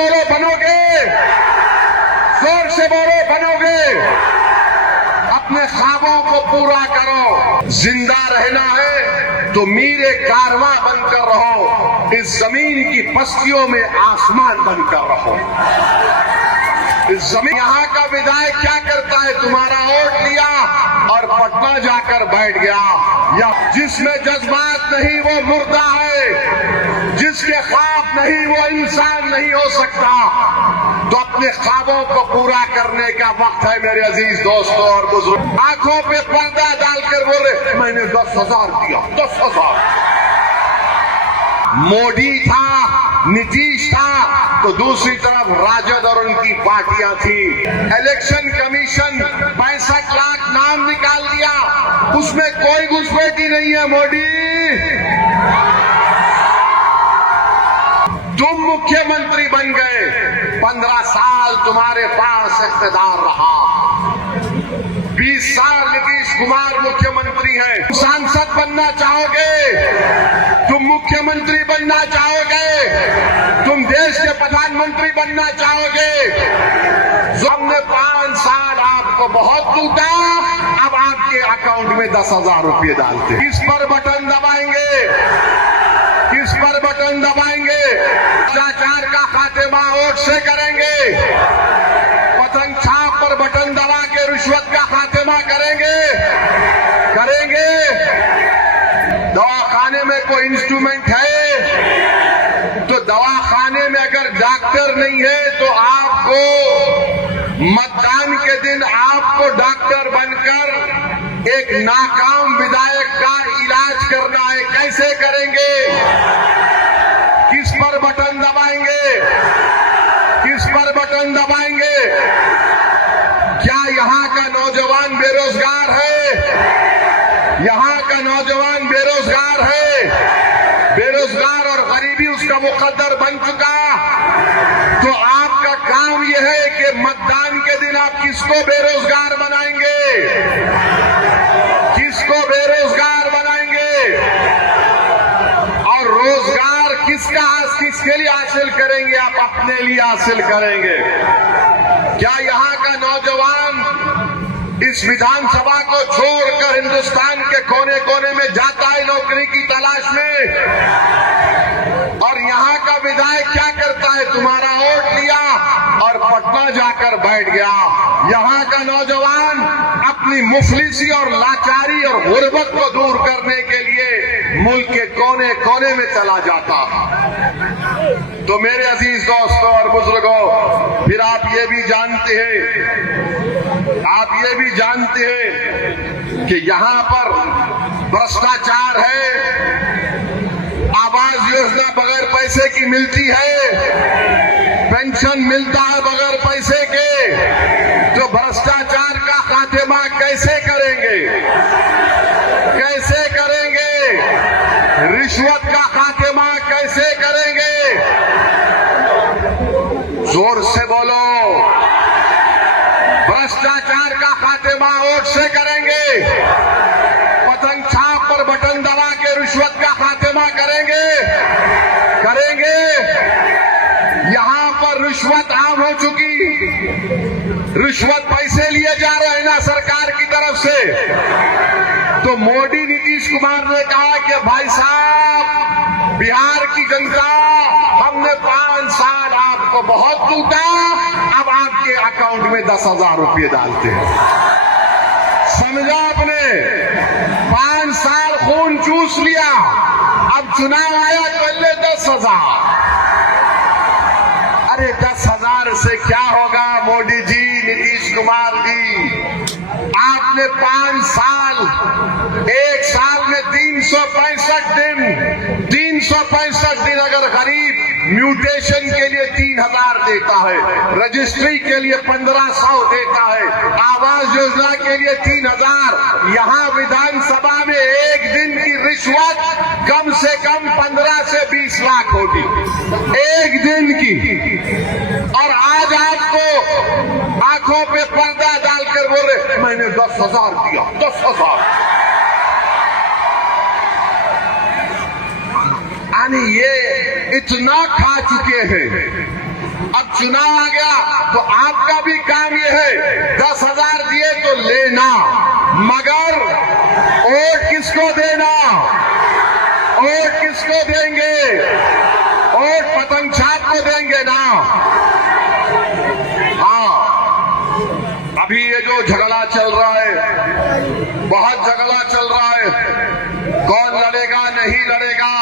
बोलो बनोगे, जोर से बोलो बनोगे। अपने ख्वाबों को पूरा करो। जिंदा रहना है तो मीरे कारवां बनकर रहो, इस जमीन की पस्तियों में आसमान बनकर रहो। इस जमीन यहाँ का विधायक क्या करता है? तुम्हारा वोट लिया और पटना जाकर बैठ गया। या जिसमें जज्बात नहीं वो मुर्दा है, जिसके ख्वाब नहीं वो इंसान नहीं हो सकता। तो अपने ख्वाबों को पूरा करने का वक्त है मेरे अजीज दोस्तों और बुजुर्ग। आंखों पे पर्दा डालकर बोले मैंने 10,000 दिया, 10,000। मोदी था, नीतीश था, तो दूसरी तरफ राजद और उनकी पार्टियां थी। इलेक्शन कमीशन 65 लाख नाम निकाल दिया, उसमें कोई घुसपैठी नहीं है। मोदी तुम मुख्यमंत्री बन गए, 15 साल तुम्हारे पास इख्तियार रहा, 20 साल नीतीश कुमार मुख्यमंत्री हैं। सांसद बनना चाहोगे, तुम मुख्यमंत्री बनना चाहोगे, तुम देश के प्रधानमंत्री बनना चाहोगे। हमने 5 साल आपको बहुत लूटा, अब आपके अकाउंट में 10,000 रुपये डालते। किस पर बटन दबाएंगे, किस पर बटन दबाएंगे? भ्रष्टाचार का खात्मा वोट से करेंगे, पतंग छाप पर बटन दबा के रिश्वत का खात्मा करेंगे, करेंगे। दवाखाने में कोई इंस्ट्रूमेंट है तो दवाखाने में अगर डॉक्टर नहीं है तो आपको मतदान के दिन आपको डॉक्टर बनकर एक नाकाम विधायक का इलाज करना है। कैसे करेंगे? किस पर बटन दबाएंगे, किस पर बटन दबाएंगे? क्या यहाँ का नौजवान बेरोजगार है? यहाँ का नौजवान बेरोजगार है, बेरोजगार और गरीबी उसका मुकद्दर बन चुका। तो आपका काम यह है कि मतदान के दिन आप किसको बेरोजगार बनाएंगे, किसको बेरोजगार बनाएंगे? और रोजगार किसके लिए हासिल करेंगे? आप अपने लिए हासिल करेंगे। क्या यहाँ का नौजवान इस विधानसभा को छोड़कर हिंदुस्तान के कोने कोने में जाता है नौकरी की तलाश में? और यहाँ का विधायक क्या करता है? तुम्हारा वोट लिया और पटना जाकर बैठ गया। यहाँ का नौजवान अपनी मुफलिसी और लाचारी और गुर्बत को दूर करने के लिए मुल्क के कोने कोने में चला जाता। तो मेरे अजीज दोस्तों और बुजुर्गों, फिर आप ये भी जानते हैं, आप ये भी जानते हैं कि यहाँ पर भ्रष्टाचार है। आवास योजना बगैर पैसे की मिलती है, पेंशन मिलता है बगैर पैसे के। तो भ्रष्टाचार का खात्मा कैसे करेंगे, कैसे करेंगे? रिश्वत का खात्मा कैसे करेंगे? जोर से बोलो। भ्रष्टाचार का खात्मा वोट से करेंगे, पतंग छाप पर बटन दबा के रिश्वत का खात्मा करेंगे, करेंगे। यहाँ पर रिश्वत आम हो चुकी, रिश्वत पैसे लिए जा रहे हैं ना सरकार की तरफ से। तो मोदी नीतीश कुमार ने कहा कि भाई साहब, बिहार की जनता, हमने 5 साल आपको बहुत लूटा, अब आपके अकाउंट में 10,000 रुपये डालते हैं। समझा आपने? 5 साल खून चूस लिया, अब चुनाव आया पहले 10,000। अरे 10,000 से क्या होगा मोदी जी, नीतीश कुमार जी? आपने 5 साल, एक साल में 365 दिन, 365 दिन अगर गरीब म्यूटेशन के लिए 3,000 देता है, रजिस्ट्री के लिए 1,500 देता है, आवास योजना के लिए 3,000, यहाँ विधानसभा में एक दिन की रिश्वत कम से कम 15 से 20 लाख होगी, एक दिन की। और आज आपको आंखों पे पर्दा डालकर बोले मैंने 10,000 दिया, 10,000। यानी ये इतना खा चुके हैं। अब चुनाव आ गया तो आपका भी काम ये है 10,000 दिए तो लेना, मगर वोट किसको देना? वोट किसको देंगे? वोट पतंग छाप को देंगे ना। हाँ, अभी ये जो झगड़ा चल रहा है, बहुत झगड़ा चल रहा है, कौन लड़ेगा नहीं लड़ेगा,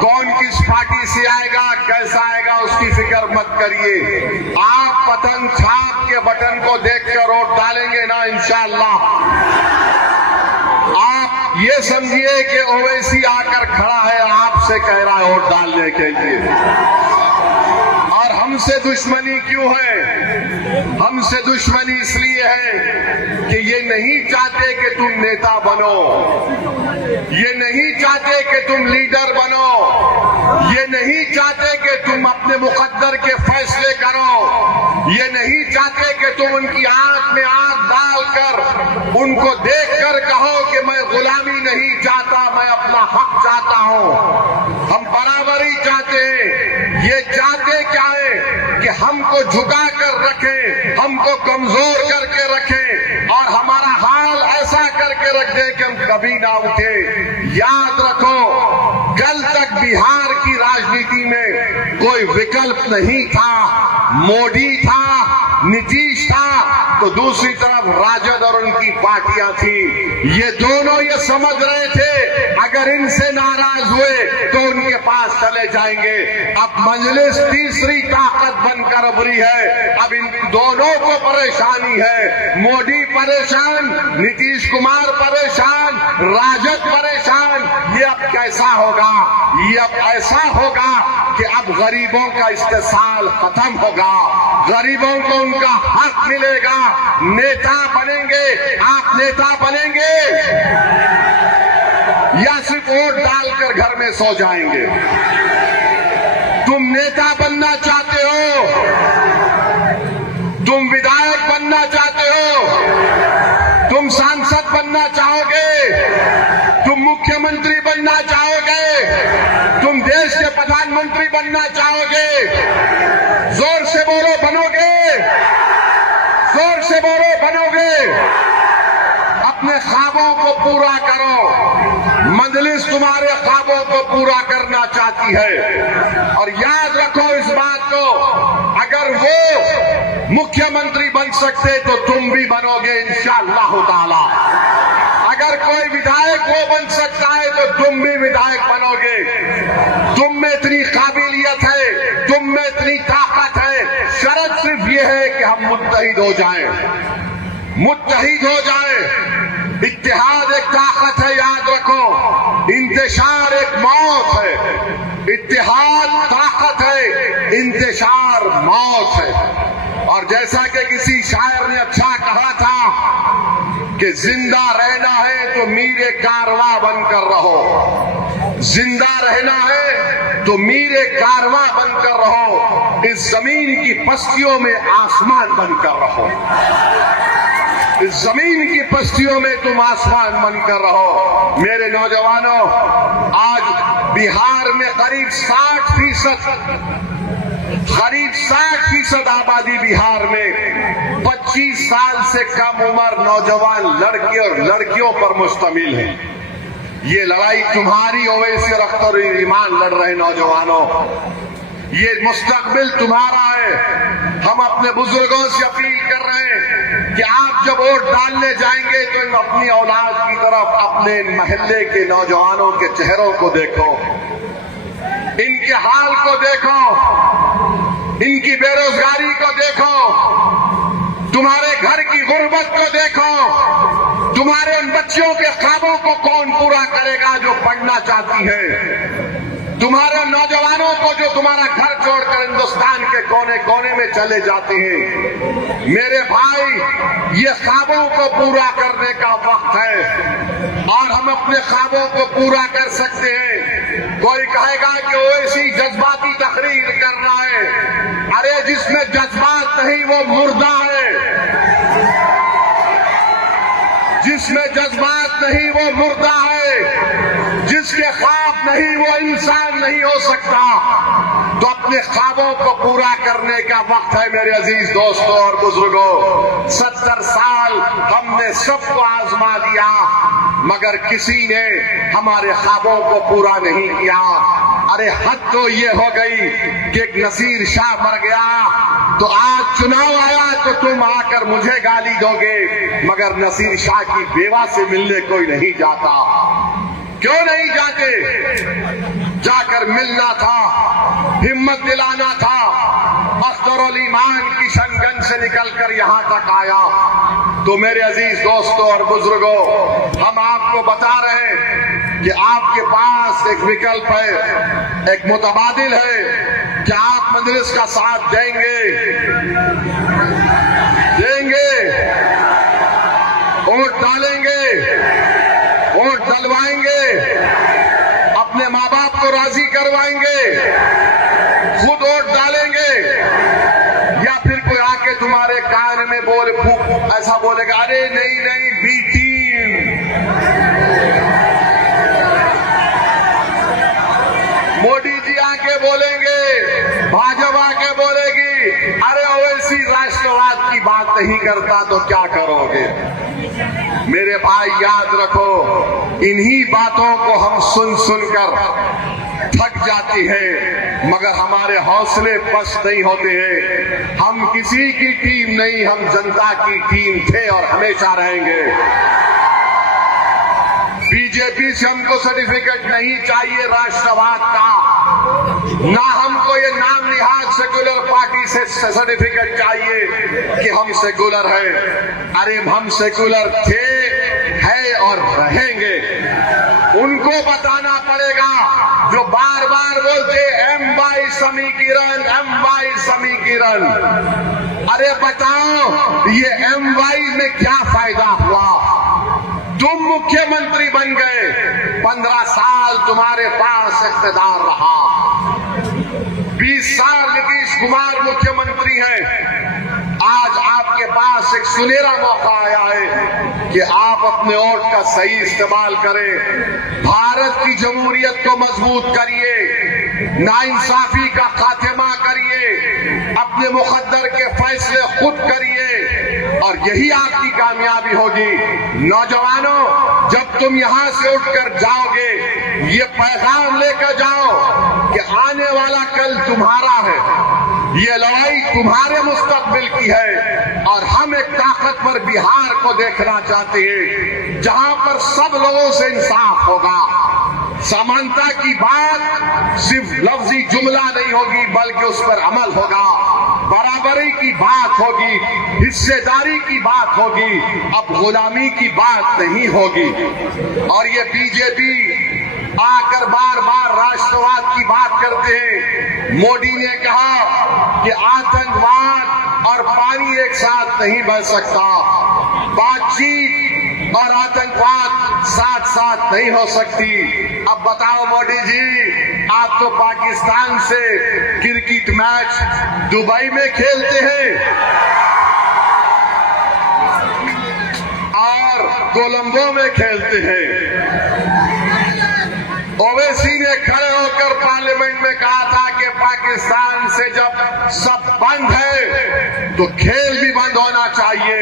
कौन किस पार्टी से आएगा, कैसा आएगा, उसकी फिक्र मत करिए। आप पतंग छाप के बटन को देखकर वोट डालेंगे ना इंशाअल्लाह। आप ये समझिए कि ओवैसी आकर खड़ा है, आपसे कह रहा है वोट डालने के लिए। और हमसे दुश्मनी क्यों है? हमसे दुश्मनी इसलिए है कि ये नहीं चाहते कि तुम नेता बनो, ये नहीं चाहते कि तुम लीडर बनो, ये नहीं चाहते कि तुम अपने मुकद्दर के फैसले करो, ये नहीं चाहते कि तुम उनकी आंख में आंख डालकर उनको देखकर कहो कि मैं गुलामी नहीं चाहता, मैं अपना हक चाहता हूं। हम बराबरी चाहते हैं। ये चाहते क्या है कि हमको झुका कर रखें, हमको कमजोर करके रखें और हमारा हाल ऐसा करके रख दें कि हम कभी ना उठे। याद रखो, कल तक बिहार की राजनीति में कोई विकल्प नहीं था। मोदी था, नीतीश था, तो दूसरी तरफ राजद और उनकी पार्टियां थी। ये दोनों ये समझ रहे थे अगर इनसे नाराज हुए तो उनके पास चले जाएंगे। अब मजलिस तीसरी ताकत बनकर उभरी है। अब इन दोनों को परेशानी है। मोदी परेशान, नीतीश कुमार परेशान, राजद परेशान। ये अब कैसा होगा? ये अब ऐसा होगा कि अब गरीबों का इस्तेसाल खत्म होगा, गरीबों को उनका हक मिलेगा। नेता बनेंगे, आप नेता बनेंगे या सिर्फ वोट डालकर घर में सो जाएंगे? तुम नेता बनना चाहते हो? तुम विधायक बनना चाहते हो? तुम सांसद बनना चाहोगे? तुम मुख्यमंत्री बनना चाहोगे? तुम देश के प्रधानमंत्री बनना चाहोगे? जोर से बोलो, बनोगे? जोर से बोलो, बनोगे? अपने ख्वाबों को पूरा करो। मजलिस तुम्हारे ख्वाबों को पूरा करना चाहती है। और याद रखो इस बात को, अगर वो मुख्यमंत्री बन सकते तो तुम भी बनोगे इंशाअल्लाह ताला। अगर कोई विधायक वो बन सकता है तो तुम भी विधायक बनोगे। तुम में इतनी काबिलियत है, तुम में इतनी ताकत है। शर्त सिर्फ ये है कि हम मुत्तहिद हो जाएं, मुत्तहिद हो जाएं। इत्तेहाद एक ताकत है, याद रखो। इंतशार एक मौत है। इत्तेहाद ताकत है, इंतशार मौत है। और जैसा कि किसी शायर ने अच्छा कहा था कि जिंदा रहना है तो मीरे कारवां बनकर रहो। जिंदा रहना है तो मीरे कारवां बनकर रहो। इस जमीन की पस्तियों में आसमान बनकर रहो। इस जमीन की पस्तियों में तुम आसमान बनकर रहो। मेरे नौजवानों, आज बिहार में करीब 60% आबादी बिहार में 25 साल से कम उम्र नौजवान लड़के और लड़कियों पर मुश्तमिल है। ये लड़ाई तुम्हारी ओवैसी और अख्तर ईमान लड़ रहे नौजवानों। ये मुस्तकबिल तुम्हारा है। हम अपने बुजुर्गों से अपील कर रहे हैं कि आप जब वोट डालने जाएंगे तो अपनी औलाद की तरफ, अपने महल्ले के नौजवानों के चेहरों को देखो, इनके हाल को देखो, इनकी बेरोजगारी को देखो, तुम्हारे घर की गुर्बत को देखो। तुम्हारे उन बच्चियों के ख्वाबों को कौन पूरा करेगा जो पढ़ना चाहती है? तुम्हारे नौजवानों को जो तुम्हारा घर छोड़कर हिंदुस्तान के कोने कोने में चले जाते हैं। मेरे भाई, ये ख्वाबों को पूरा करने का वक्त है और हम अपने ख्वाबों को पूरा कर सकते हैं। कोई कहेगा कि ओवैसी जज्बाती तकरीर कर रहा है। अरे जिसमें जज्बात नहीं वो मुर्दा है। जिसमें जज्बात नहीं वो मुर्दा है। जिसके ख्वाब बाप नहीं, वो इंसान नहीं हो सकता। तो अपने ख्वाबों को पूरा करने का वक्त है मेरे अजीज दोस्तों और बुजुर्गों। 70 साल हमने सबको आजमा लिया, मगर किसी ने हमारे ख्वाबों को पूरा नहीं किया। अरे हद तो ये हो गई कि एक नसीर शाह मर गया, तो आज चुनाव आया तो तुम आकर मुझे गाली दोगे, मगर नसीर शाह की बेवा से मिलने कोई नहीं जाता। क्यों नहीं जाते? जाकर मिलना था, हिम्मत दिलाना था। अख्तरुल ईमान किशनगंज से निकलकर यहां तक आया। तो मेरे अजीज दोस्तों और बुजुर्गों, हम आपको बता रहे हैं कि आपके पास एक विकल्प है, एक मुतबादिल है। क्या आप मजलिस का साथ देंगे? वोट डालेंगे, वोट डलवाएंगे, अपने माँ बाप को राजी करवाएंगे, खुद वोट डालेंगे, या फिर कोई आके तुम्हारे कान में बोले ऐसा बोलेगा, अरे नहीं नहीं बी टीम। मोदी जी आके बोलेंगे, भाजपा आके बोलेगी, अरे ओवैसी राष्ट्रवाद की बात नहीं करता तो क्या करोगे? मेरे भाई याद रखो, इन्हीं बातों को हम सुन सुनकर थक जाती है, मगर हमारे हौसले पस्त नहीं होते हैं। हम किसी की टीम नहीं, हम जनता की टीम थे और हमेशा रहेंगे। बीजेपी से हमको सर्टिफिकेट नहीं चाहिए राष्ट्रवाद का, ना हमको ये नाम निहाद सेकुलर पार्टी से सर्टिफिकेट चाहिए कि हम सेकुलर हैं। अरे हम सेकुलर थे, है और रहेंगे। उनको बताना पड़ेगा जो बार बार बोलते एम वाई समीकरण, एम वाई समीकरण। अरे बताओ ये एम वाई में क्या फायदा हुआ? तुम मुख्यमंत्री बन गए, 15 साल तुम्हारे पास इख्तियार रहा, 20 साल नीतीश कुमार मुख्यमंत्री हैं। आज आपके पास एक सुनहरा मौका आया है कि आप अपने वोट का सही इस्तेमाल करें, भारत की जमहूरियत को मजबूत करिए, नाइंसाफी का खात्मा करिए, अपने मुकद्दर के फैसले खुद करिए, और यही आपकी कामयाबी होगी। नौजवानों, जब तुम यहां से उठकर जाओगे, ये पैगाम लेकर जाओ कि आने वाला कल तुम्हारा है, ये लड़ाई तुम्हारे मुस्तकबिल की है, और हम एक ताकतवर बिहार को देखना चाहते हैं जहां पर सब लोगों से इंसाफ होगा। समानता की बात सिर्फ लफ्जी जुमला नहीं होगी, बल्कि उस पर अमल होगा। बराबरी की बात होगी, हिस्सेदारी की बात होगी, अब गुलामी की बात नहीं होगी। और ये बीजेपी आकर बार बार राष्ट्रवाद की बात करते हैं। मोदी ने कहा कि आतंकवाद और पानी एक साथ नहीं बह सकता, बातचीत और आतंकवाद साथ साथ नहीं हो सकती। अब बताओ मोदी जी, आप तो पाकिस्तान से क्रिकेट मैच दुबई में खेलते हैं और कोलंबो में खेलते हैं। ओवैसी ने खड़े होकर पार्लियामेंट में कहा था कि पाकिस्तान से जब सब बंद है तो खेल भी बंद होना चाहिए।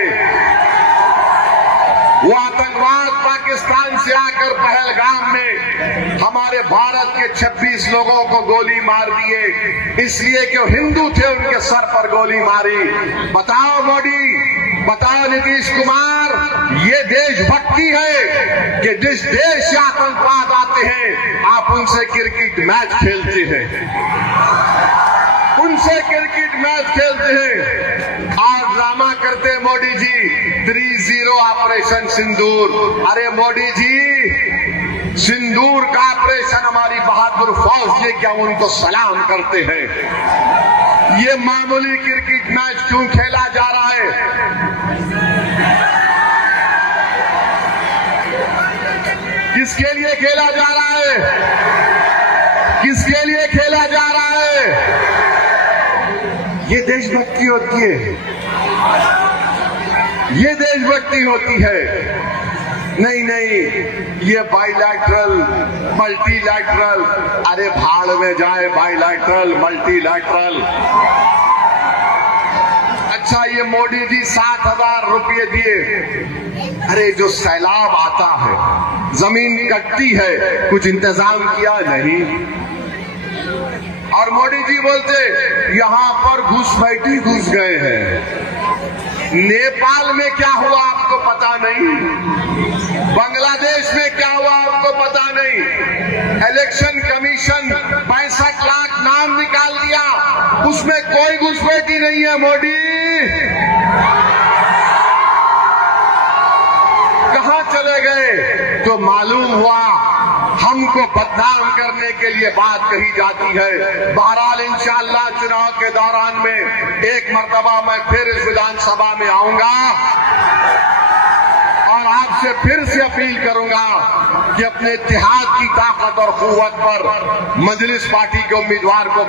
वो आतंकवाद पाकिस्तान से आकर पहलगाम में हमारे भारत के 26 लोगों को गोली मार दिए, इसलिए कि वो हिंदू थे, उनके सर पर गोली मारी। बताओ मोदी, बताओ नीतीश कुमार, ये देशभक्ति है कि जिस देश से आतंकवाद आते हैं आप उनसे क्रिकेट मैच खेलते हैं, उनसे क्रिकेट मैच खेलते हैं। आज ड्रामा करते हैं मोदी जी, 3-0 ऑपरेशन सिंदूर। अरे मोदी जी, सिंदूर का ऑपरेशन हमारी बहादुर फौज ने क्या, उनको सलाम करते हैं। ये मामूली क्रिकेट मैच क्यों खेला जा रहा है? किसके लिए खेला जा रहा है? किसके लिए खेला जा रहा है? ये देशभक्ति होती है, ये देशभक्ति होती है। नहीं नहीं, ये बाइलैटरल मल्टीलैटरल, अरे भाड़ में जाए बाइलैटरल मल्टीलैटरल। अच्छा, ये मोदी जी 7,000 रुपये दिए। अरे जो सैलाब आता है, जमीन कटती है, कुछ इंतजाम किया नहीं। और मोदी जी बोलते यहां पर घुसपैठी घुस गए हैं। नेपाल में क्या हुआ आपको पता नहीं, बांग्लादेश में क्या हुआ आपको पता नहीं। इलेक्शन कमीशन 65 लाख नाम निकाल दिया, उसमें कोई घुसपैठी नहीं है। मोदी कहां चले गए? तो मालूम हुआ हमको बदनाम करने के लिए बात कही जाती है। बहरहाल इंशाअल्लाह चुनाव के दौरान में एक मर्तबा मैं फिर इस विधानसभा में आऊंगा और आपसे फिर से अपील करूंगा कि अपने इत्तेहाद की ताकत और कुव्वत पर मजलिस पार्टी के उम्मीदवार को